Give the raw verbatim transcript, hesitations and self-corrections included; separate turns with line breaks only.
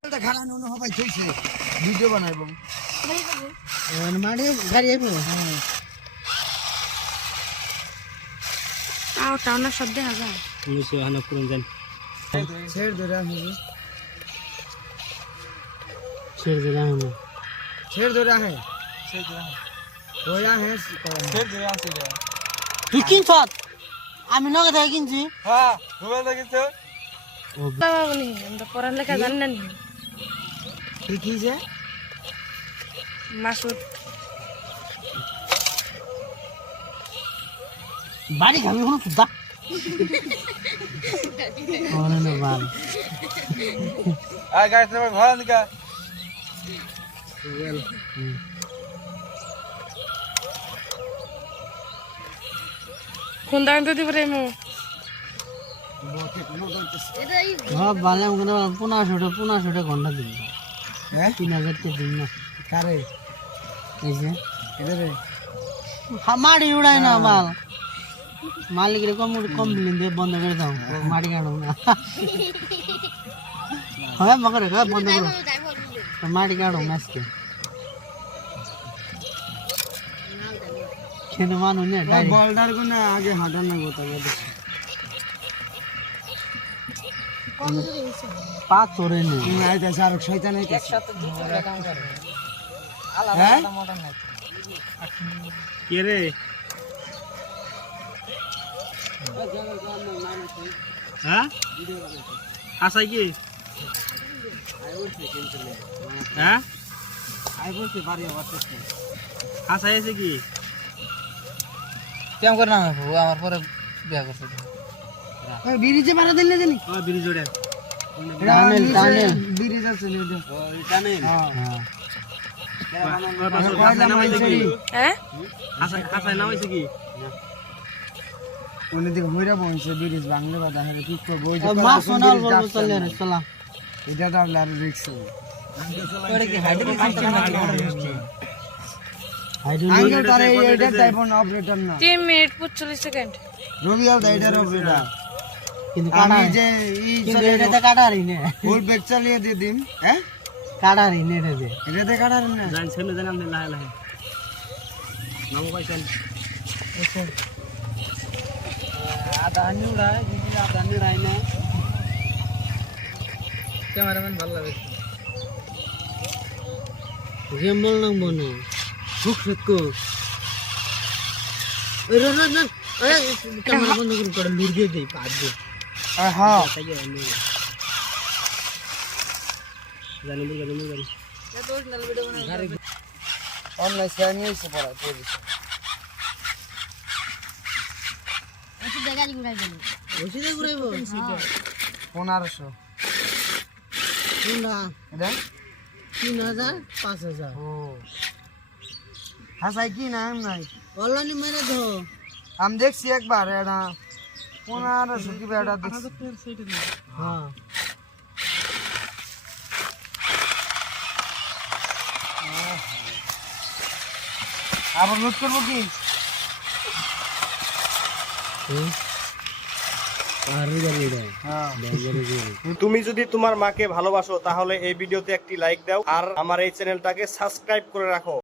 এটা খালা নুন হবাই থইছে ভিডিও বানাইবো
মাড়ি গাড়ি আইবো
তাও টাউনের শব্দ দেখা
নিচে হানা করুন যান
ছেড় দে রাখি
ছেড়ে দে রাখো
ছেড় দে রাখে ছেড় দে রাখে ওয়া হে ছেড় দে রাখি
তুই কিনছ আমি নগদ থেকে কিনছি
হ্যাঁ মোবাইল দেখিছো
বাবা বলি আমরা পড়ালেখা জানি না নি
কি কি যে
মাসুদ
বাড়ি খাবি কোনো সুদা ওরে না বাল
আই গাইস নাম্বার ভাড়া নিকা ওয়েল
কোন দাম দিতে পারে মু
হ্যাঁ বালে আমাকে পনেরোশো টাকা পনেরোশো টাকা ঘন্টা দিন
হ্যাঁ
তিন হাজার টাকা দিন না
কারে
এই যে
এদারে
মাড়ি উড়াই না বাল মালিকের কম কমপ্লেন দিয়ে বন্ধ করে দাও মাটি কাটো না হ্যাঁ মগরে হ্যাঁ বন্ধ করো মাটি কাটো ম্যাচকে খেতে মানুষ নেই
বলদার কোনা আগে হাঁটার না গোতা
পা চোরে নেই
আইতা আর শয়তান আইতা
একসাথে দুটো কাম করে
আলাদা আলাদা
মোটর নাই কে রে হ্যাঁ আসাই কি হ্যাঁ
আই বলতে পারি আবার
আসাই আছে কি
কেমন করে নামে বাবু আমার পরে বিয়া করছে
এই ব্রিজে মারা দিলে জানি
ও ব্রিজ ওড়ে
টানেল
টানেল
ব্রিজ আছে না এটা
ও টানেল
হ্যাঁ
আসাই নামাইছে কি
হ্যাঁ
আসাই আসাই নামাইছে কি
ওনে দিকে মইরা বইছে ব্রিজ বাংলা বাদা হরে কি করব ওই যে
মা সোনাল বলবো চলে রে চলা
এটা দাও লার রিক্স
ওরে কি হাইড্রোলিক সিস্টেম নাকি
আঙ্কেল তারে এইটা টাইপন অপারেটর না
তিন মিনিট পঁয়তাল্লিশ সেকেন্ড
রবিয়াল দা এটা অপারেটর
কিন্তু
আমি
কাটা
যে ই
কিন্তু এটাতে কাটারি নে
ফুল ব্যাগ চালিয়ে দিয়ে দিম হ্যাঁ
কাটারি নে এটাতে
এটাতে কাটার না
জান ছেলে জান আপনি লাহে লাহে নামো পাইছেন আদা নিউড়াই দিদি আদা নিউড়াই না
ক্যামেরাম্যান ভালো লাগে
গেম বল না বনে খুব সত্যি ওই রে রে রে এই ক্যামেরা বন্ধ করে করে লুড় দিয়ে দেই পাঁচ দিয়ে
হ্যাঁ
তাই জানি জানি জানি জানি
অনলাইন শেয়ার নিয়েছে পড়া পড়েছে
ওই সিধা ঘুরাইবো
পনেরোশো
কোনটা
এটা
তিন হাজার পাঁচ হাজার
ও হাসাই কি না নাই
অনলাইনে মেরে দো
আমি দেখছি একবার এটা পনেরোশো কি বেটা দেখছি
হ্যাঁ
আবার লুট করবো কি হ্যাঁ
তুমি যদি তোমার মাকে ভালোবাসো তাহলে এই ভিডিওতে একটি লাইক দাও আর আমার এই চ্যানেলটাকে সাবস্ক্রাইব করে রাখো।